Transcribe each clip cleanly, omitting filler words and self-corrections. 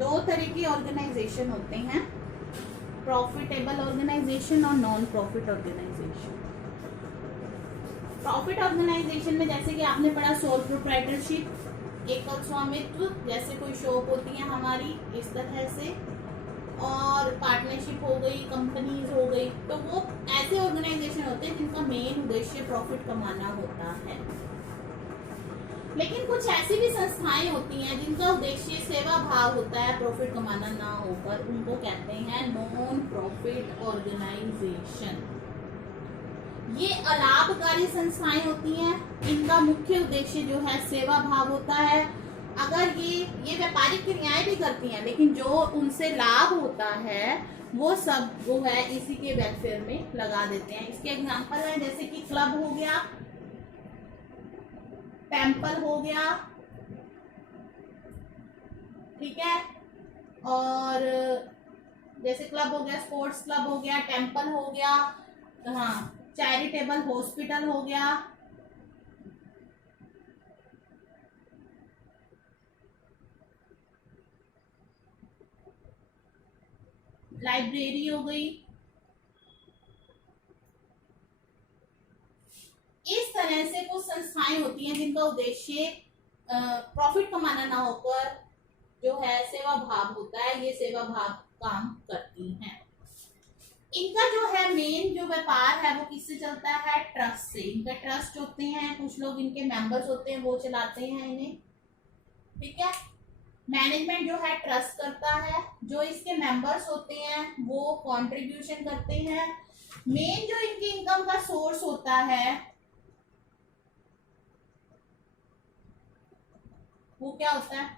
दो तरह के ऑर्गेनाइजेशन होते हैं, प्रॉफिटेबल ऑर्गेनाइजेशन और non profit organization. Profit organization में जैसे कि आपने पढ़ा सोल प्रोप्राइटरशिप, एकल स्वामित्व, जैसे कोई शॉप होती है हमारी इस तरह से, और पार्टनरशिप हो गई, कंपनीज हो गई, तो वो ऐसे ऑर्गेनाइजेशन होते हैं जिनका मेन उद्देश्य प्रॉफिट कमाना होता है। लेकिन कुछ ऐसी भी संस्थाएं होती हैं जिनका उद्देश्य सेवा भाव होता है, प्रॉफिट कमाना ना होकर, उनको कहते हैं नॉन प्रॉफिट ऑर्गेनाइजेशन। ये अलाभकारी संस्थाएं होती हैं, इनका मुख्य उद्देश्य जो है सेवा भाव होता है। अगर ये व्यापारिक क्रियाएं भी करती हैं, लेकिन जो उनसे लाभ होता है वो सब वो है इसी के वेलफेयर में लगा देते हैं। इसके एग्जांपल है जैसे कि क्लब हो गया, टेम्पल हो गया, ठीक है, और जैसे क्लब हो गया, स्पोर्ट्स क्लब हो गया, टेम्पल हो गया, हाँ, चैरिटेबल हॉस्पिटल हो गया, लाइब्रेरी हो गई। इस तरह से कुछ संस्थाएं होती हैं जिनका उद्देश्य प्रॉफिट कमाना ना होकर जो है सेवा भाव होता है, ये सेवा भाव काम करती हैं। इनका जो है मेन जो व्यापार है वो किससे चलता है? ट्रस्ट से। इनका ट्रस्ट होते हैं, कुछ लोग इनके मेंबर्स होते हैं वो चलाते हैं इन्हें, ठीक है। मैनेजमेंट जो है ट्रस्ट करता है, जो इसके मेंबर्स होते हैं वो कंट्रीब्यूशन करते हैं। मेन जो इनकी इनकम का सोर्स होता है वो क्या होता है?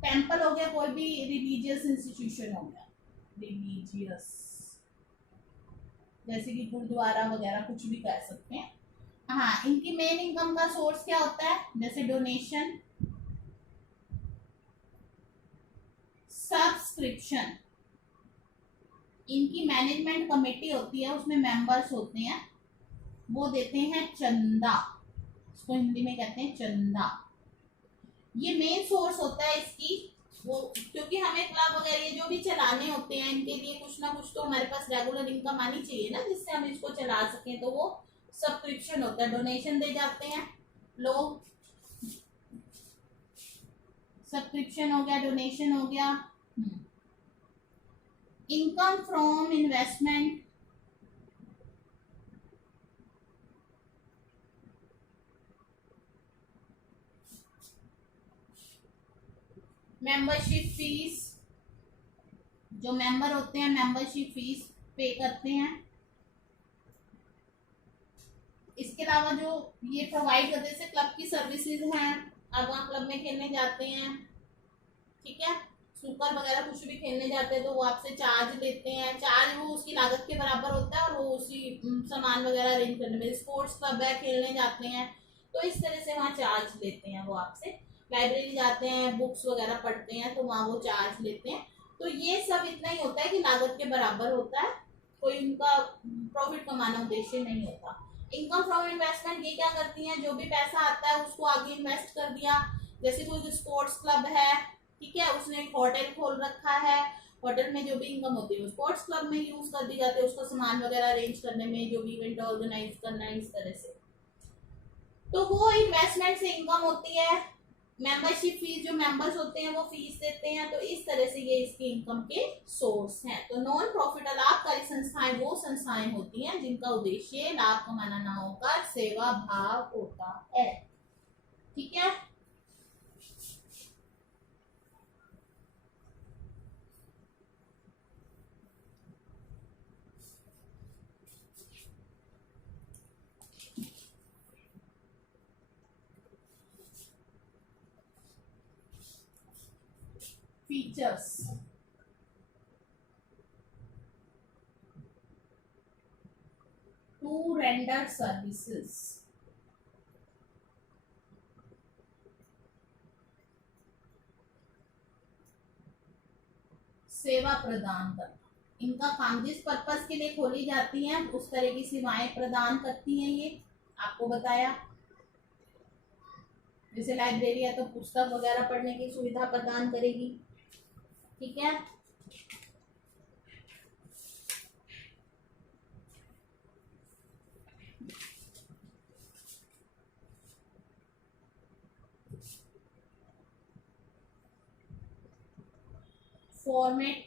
टेम्पल हो गया, कोई भी रिलीजियस इंस्टीट्यूशन हो गया, रिलीजियस, जैसे कि गुरुद्वारा वगैरह कुछ भी कह सकते हैं। हाँ, इनकी मेन इनकम का सोर्स क्या होता है? जैसे डोनेशन, सब्सक्रिप्शन। इनकी मैनेजमेंट कमेटी होती है, उसमें मेंबर्स होते हैं, वो देते हैं चंदा, इसको हिंदी में कहते हैं चंदा। ये मेन सोर्स होता है इसकी, वो क्योंकि हमें क्लब वगैरह ये जो भी चलाने होते हैं इनके लिए कुछ ना कुछ तो हमारे पास रेगुलर इनकम आनी चाहिए ना, जिससे हम इसको चला सकें, तो वो सब्सक्रिप्शन होता है। डोनेशन दे जाते हैं लोग, सब्सक्रिप्शन हो गया, डोनेशन हो गया। Income from investment, membership fees, जो मेंबर होते हैं मेंबरशिप फीस पे करते हैं। इसके अलावा जो ये प्रोवाइड करते हैं क्लब की सर्विसेज हैं, अब आप क्लब में खेलने जाते हैं, ठीक है, स्नूकर वगैरह कुछ भी खेलने जाते हैं तो वो आपसे चार्ज लेते हैं। चार्ज वो उसकी लागत के बराबर होता है और वो उसी सामान वगैरह अरेंज करने में। स्पोर्ट्स क्लब है, खेलने जाते हैं तो इस तरह से वहाँ चार्ज लेते हैं वो आपसे। लाइब्रेरी जाते हैं, बुक्स वगैरह पढ़ते हैं तो वहाँ वो चार्ज लेते हैं। तो ये सब इतना ही होता है कि लागत के बराबर होता है, कोई उनका प्रॉफिट कमाना उद्देश्य नहीं होता। इनकम फ्रॉम इन्वेस्टमेंट, ये क्या करती हैं? जो भी पैसा आता है उसको आगे इन्वेस्ट कर दिया। जैसे कोई स्पोर्ट्स क्लब है, ठीक है, उसने एक होटल खोल रखा है, होटल में जो भी इनकम होती है स्पोर्ट्स क्लब में यूज कर दी जाती है, उसको सामान वगैरह अरेंज करने में, जो भी इवेंट ऑर्गेनाइज करना है, इस तरह से। तो वो इन्वेस्टमेंट से इनकम होती है। मेंबरशिप फीस, जो मेंबर्स होते हैं वो फीस देते हैं, तो इस तरह से ये इसकी इनकम के सोर्स हैं। तो नॉन प्रॉफिट लाभकारी संस्थाएं वो संस्थाएं होती हैं जिनका उद्देश्य लाभ कमाना ना होकर सेवा भाव होता है, ठीक है। फीचर्स, टू रेंडर सर्विसेज, सेवा प्रदान करना। इनका काम जिस पर्पस के लिए खोली जाती है उस तरह की सेवाएं प्रदान करती हैं। ये आपको बताया, जैसे लाइब्रेरी है तो पुस्तक वगैरह पढ़ने की सुविधा प्रदान करेगी, ठीक है। Format,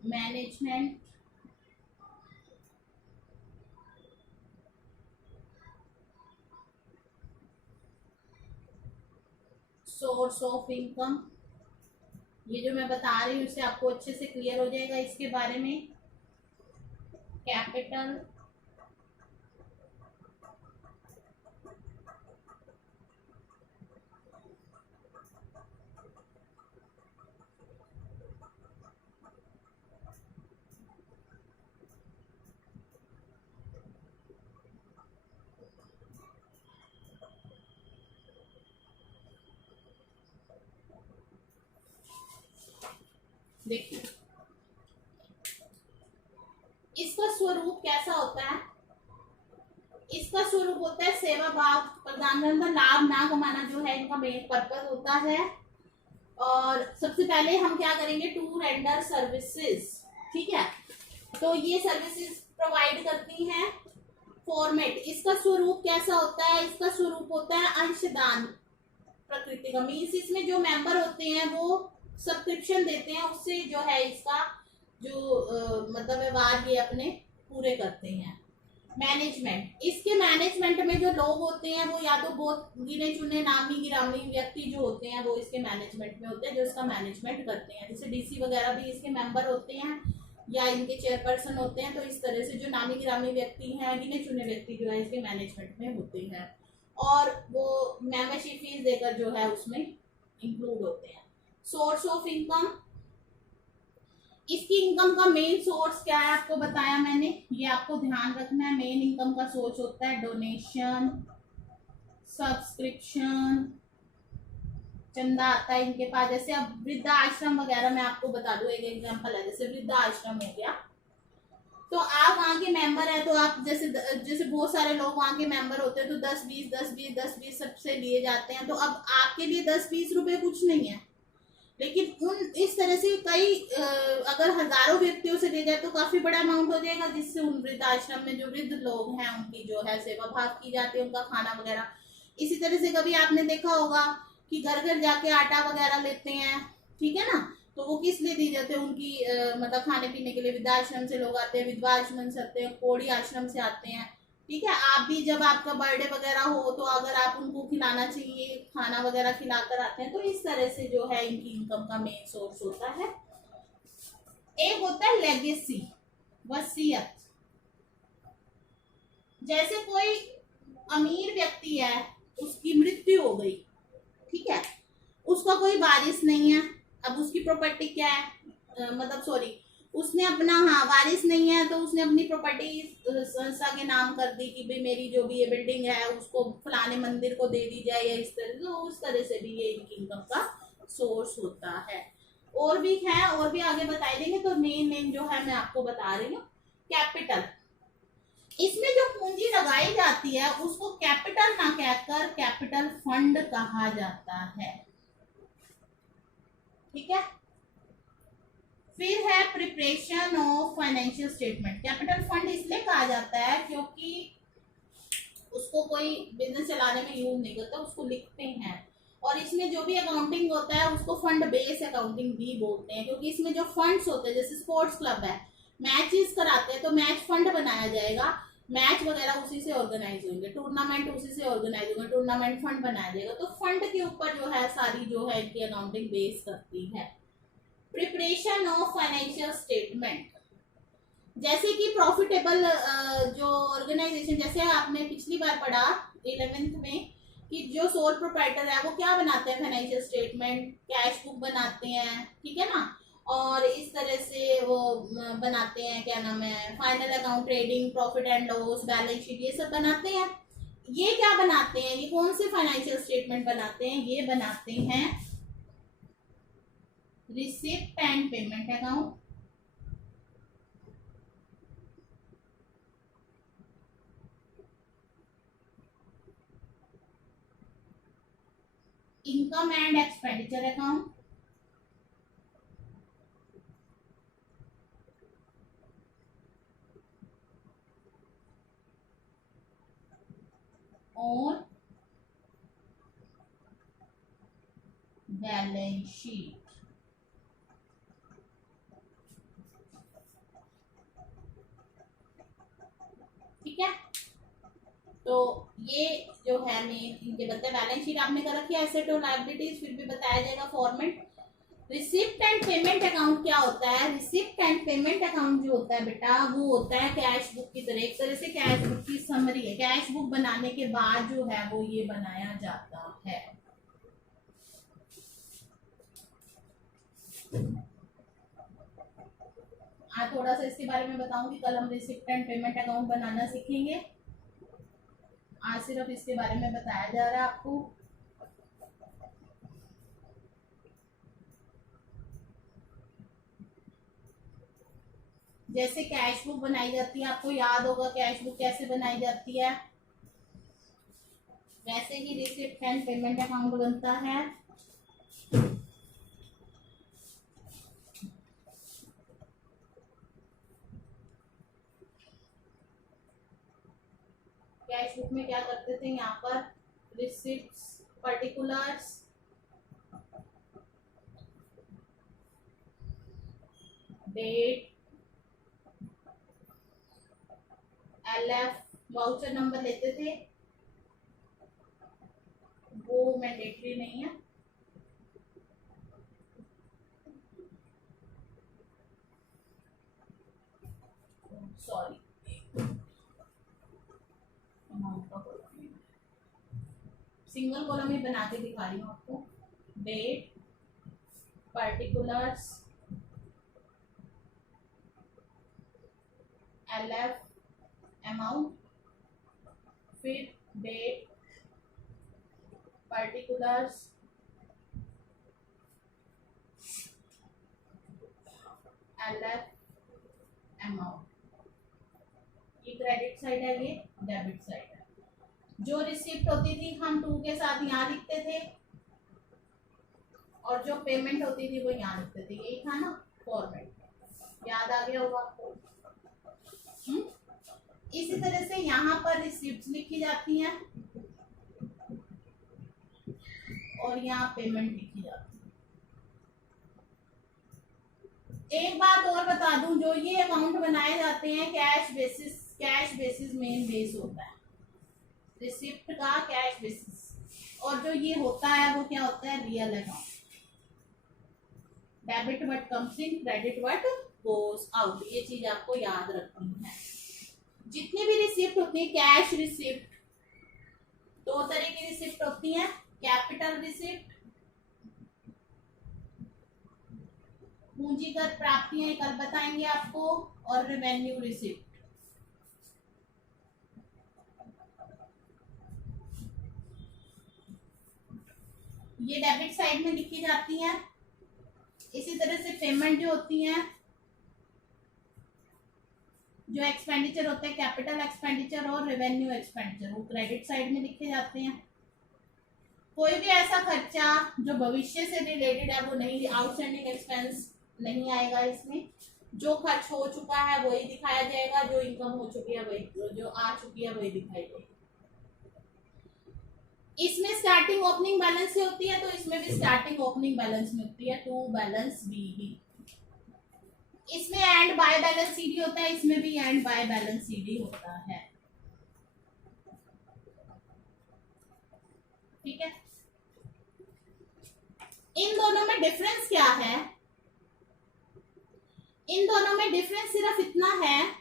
management, source of income, ये जो मैं बता रही हूँ इससे आपको अच्छे से क्लियर हो जाएगा इसके बारे में। कैपिटल, देखिए इसका स्वरूप कैसा होता है। इसका स्वरूप होता है सेवा भाव प्रदान करना, लाभ ना कमाना जो है इनका मेन पर्पज होता है। और सबसे पहले हम क्या करेंगे, टू रेंडर सर्विसेज, ठीक है। तो ये सर्विसेज प्रोवाइड करती हैं। फॉर्मेट, इसका स्वरूप कैसा होता है, इसका स्वरूप होता है अंशदान प्रकृति का, मीन्स इसमें जो मेंबर होते हैं वो सब्सक्रिप्शन देते हैं, उससे जो है इसका जो मतलब व्यवहार ये अपने पूरे करते हैं। मैनेजमेंट, इसके मैनेजमेंट में जो लोग होते हैं वो या तो बहुत गिने चुने नामी गिरामी व्यक्ति जो होते हैं वो इसके मैनेजमेंट में होते हैं, जो इसका मैनेजमेंट करते हैं। जैसे डीसी वगैरह भी इसके मेंबर होते हैं या इनके चेयरपर्सन होते हैं। तो इस तरह से जो नामी गिरामी व्यक्ति हैं, गिने चुने व्यक्ति जो है इसके मैनेजमेंट में होते हैं और वो मेंबरशिप फीस देकर जो है उसमें इंक्लूड होते हैं। सोर्स ऑफ इनकम, इसकी इनकम का मेन सोर्स क्या है आपको बताया मैंने, ये आपको ध्यान रखना है। मेन इनकम का सोर्स होता है डोनेशन, सब्सक्रिप्शन, चंदा आता है इनके पास। जैसे अब वृद्धा आश्रम वगैरह मैं आपको बता दूं, एक एग्जांपल है, जैसे वृद्धा आश्रम हो गया, तो आप वहाँ के मेंबर है तो आप जैसे जैसे बहुत सारे लोग वहाँ के मेंबर होते हैं तो 10-20 सबसे लिए जाते हैं। तो अब आपके लिए 10-20 रुपए कुछ नहीं है, लेकिन उन इस तरह से कई अगर हजारों व्यक्तियों से ले जाए तो काफी बड़ा अमाउंट हो जाएगा, जिससे उन वृद्धाश्रम में जो वृद्ध लोग हैं उनकी जो है सेवा भाव की जाती है, उनका खाना वगैरह। इसी तरह से कभी आपने देखा होगा कि घर घर जाके आटा वगैरह लेते हैं, ठीक है ना, तो वो किस लिए दी जाते हैं, उनकी मतलब खाने पीने के लिए। वृद्धाश्रम से लोग आते हैं, विधवा आश्रम से आते हैं, कोड़ी आश्रम से आते हैं, ठीक है। आप भी जब आपका बर्थडे वगैरह हो तो अगर आप उनको खिलाना चाहिए, खाना वगैरह खिलाकर आते हैं, तो इस तरह से जो है इनकी इनकम का मेन सोर्स होता है। एक होता है लेगेसी, वसीयत। जैसे कोई अमीर व्यक्ति है, उसकी मृत्यु हो गई, ठीक है, उसका कोई वारिस नहीं है। अब उसकी प्रॉपर्टी क्या है, मतलब सॉरी, उसने अपना, हाँ, वारिस नहीं है तो उसने अपनी प्रॉपर्टी संस्था के नाम कर दी कि भाई मेरी जो भी ये बिल्डिंग है उसको फलाने मंदिर को दे दी जाए, या इस तरह से। तो उस तरह से भी ये इनकी इनकम का सोर्स होता है। और भी है, और भी आगे बताई देंगे। तो मेन जो है मैं आपको बता रही हूँ। कैपिटल, इसमें जो पूंजी लगाई जाती है उसको कैपिटल ना कहकर कैपिटल फंड कहा जाता है, ठीक है। फिर है preparation of financial statement. Capital fund इसलिए कहा जाता है क्योंकि उसको कोई बिजनेस चलाने में यूज नहीं करता, उसको लिखते हैं। और इसमें जो भी अकाउंटिंग होता है उसको फंड बेस्ड अकाउंटिंग भी बोलते हैं, क्योंकि इसमें जो फंड्स होते हैं, जैसे स्पोर्ट्स क्लब है, मैचेस कराते हैं तो मैच फंड बनाया जाएगा, मैच वगैरह उसी से ऑर्गेनाइज होंगे, टूर्नामेंट उसी से ऑर्गेनाइज होंगे, टूर्नामेंट फंड बनाया जाएगा। तो फंड के ऊपर जो है सारी जो है इनकी अकाउंटिंग बेस करती है। प्रिपरेशन ऑफ फाइनेंशियल स्टेटमेंट, जैसे कि प्रॉफिटेबल जो ऑर्गेनाइजेशन, जैसे आपने पिछली बार पढ़ा 11th में कि जो सोल प्रोप्राइटर है वो क्या बनाते हैं, फाइनेंशियल स्टेटमेंट, कैश बुक बनाते हैं, ठीक है ना। और इस तरह से वो बनाते हैं, क्या नाम है, final account, trading profit and loss, balance sheet, ये सब बनाते हैं। ये क्या बनाते हैं, ये कौन से फाइनेंशियल स्टेटमेंट बनाते हैं, ये बनाते हैं receipt and payment account, income and expenditure account, और बैलेंस शीट। ठीक है, तो ये जो है मेन इनके बताते हैं। बैलेंस शीट आपने कर रखी है, एसेट और लायबिलिटीज, फिर भी बताया जाएगा format. Receipt and payment account क्या होता है? रिसिप्ट एंड पेमेंट अकाउंट जो होता है बेटा, वो होता है कैश बुक की तरह, एक तरह से कैश बुक की समरी है। कैश बुक बनाने के बाद जो है वो ये बनाया जाता है। आज थोड़ा सा इसके बारे में बताऊंगी, कल हम रिसिप्ट एंड पेमेंट अकाउंट बनाना सीखेंगे। आज सिर्फ इसके बारे में बताया जा रहा है आपको। जैसे कैश बुक बनाई जाती है, आपको याद होगा कैश बुक कैसे बनाई जाती है, वैसे ही रिसिप्ट एंड पेमेंट अकाउंट बनता है। कैश बुक में क्या करते थे, यहाँ पर receipts, particulars, date, LF, voucher number लेते थे, वो मैंडेटरी नहीं है। सॉरी, सिंगल कॉलम ही बना के दिखा रही हूँ आपको। डेट, पर्टिकुलर्स, एलएफ, अमाउंट, फिर डेट, पर्टिकुलर्स, एलएफ, अमाउंट। ये क्रेडिट साइड है, ये डेबिट साइड है। जो रिसिप्ट होती थी हम टू के साथ यहाँ लिखते थे, और जो पेमेंट होती थी वो यहाँ लिखते थे। यही था ना फॉर्मेट, याद आ गया होगा आपको। इसी तरह से यहाँ पर रिसिप्ट लिखी जाती हैं और यहाँ पेमेंट लिखी जाती है। एक बात और बता दूं, जो ये अकाउंट बनाए जाते हैं कैश बेसिस मेन बेस होता है रिसिप्ट का, कैश बेसिस। और जो ये होता है वो क्या होता है, real account. Debit what comes in, credit what goes out, ये चीज आपको याद रखनी है। जितनी भी रिसिप्ट होती है, कैश रिसिप्ट, दो तरह की रिसिप्ट होती हैं, कैपिटल रिसिप्ट, पूंजीगत प्राप्तियां कल बताएंगे आपको, और रेवेन्यू रिसिप्ट। ये डेबिट साइड में लिखी जाती हैं। इसी तरह से पेमेंट जो होती हैं, जो एक्सपेंडिचर होते हैं, कैपिटल एक्सपेंडिचर और रेवेन्यू एक्सपेंडिचर, वो क्रेडिट साइड में लिखे जाते हैं। कोई भी ऐसा खर्चा जो भविष्य से रिलेटेड है वो नहीं, आउटस्टैंडिंग एक्सपेंस नहीं आएगा इसमें। जो खर्च हो चुका है वही दिखाया जाएगा, जो इनकम हो चुकी है वही, जो आ चुकी है वही दिखाई देगी। इसमें स्टार्टिंग ओपनिंग बैलेंस से होती है, तो इसमें भी स्टार्टिंग ओपनिंग बैलेंस में होती है, टू बैलेंस बी। इसमें एंड बाय बैलेंस सीडी होता है, इसमें भी एंड बाय बैलेंस सीडी होता है। ठीक है, इन दोनों में डिफरेंस क्या है? इन दोनों में डिफरेंस सिर्फ इतना है,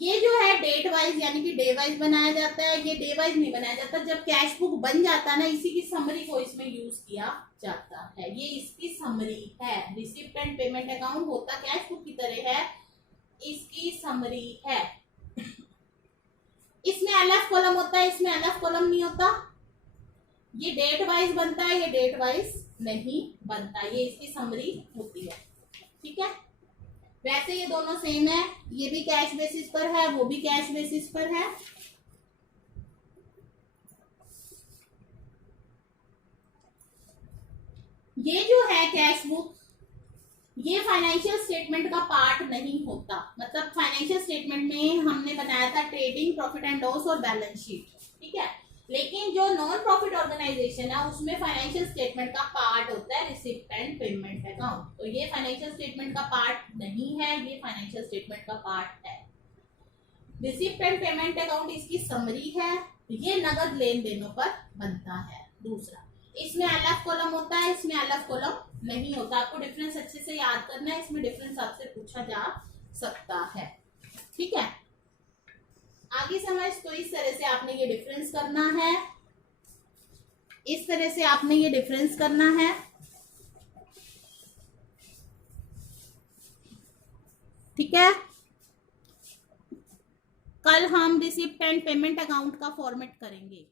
ये जो है डेट वाइज यानी कि डे वाइज बनाया जाता है, ये डे वाइज नहीं बनाया जाता। जब कैश बुक बन जाता है ना, इसी की समरी को इसमें यूज किया जाता है। ये इसकी समरी है। रिसिप्ट एंड पेमेंट अकाउंट होता कैश बुक की तरह है, इसकी समरी है। इसमें एलएफ कॉलम होता है, इसमें एलएफ कॉलम नहीं होता। ये डेट वाइज बनता है, ये डेट वाइज नहीं बनता। ये इसकी समरी होती है। ठीक है, वैसे ये दोनों सेम है, ये भी कैश बेसिस पर है, वो भी कैश बेसिस पर है। ये जो है कैश बुक, ये फाइनेंशियल स्टेटमेंट का पार्ट नहीं होता। मतलब फाइनेंशियल स्टेटमेंट में हमने बनाया था ट्रेडिंग, प्रॉफिट एंड लॉस और बैलेंस शीट, ठीक है। लेकिन जो नॉन प्रॉफिट ऑर्गेनाइजेशन है उसमें फाइनेंशियल स्टेटमेंट का पार्ट होता है रिसिप्ट एंड पेमेंट अकाउंट। तो ये फाइनेंशियल स्टेटमेंट का पार्ट नहीं है, ये फाइनेंशियल स्टेटमेंट का पार्ट है। रिसिप्ट एंड पेमेंट अकाउंट इसकी समरी है, ये नगद लेन देनों पर बनता है। दूसरा, इसमें अलग कॉलम होता है, इसमें अलग कॉलम नहीं होता। आपको डिफरेंस अच्छे से याद करना है, इसमें डिफरेंस आपसे पूछा जा सकता है, ठीक है। आगे समझ, तो इस तरह से आपने ये डिफरेंस करना है, इस तरह से आपने ये डिफरेंस करना है, ठीक है। कल हम रिसिप्ट एंड पेमेंट अकाउंट का फॉर्मेट करेंगे।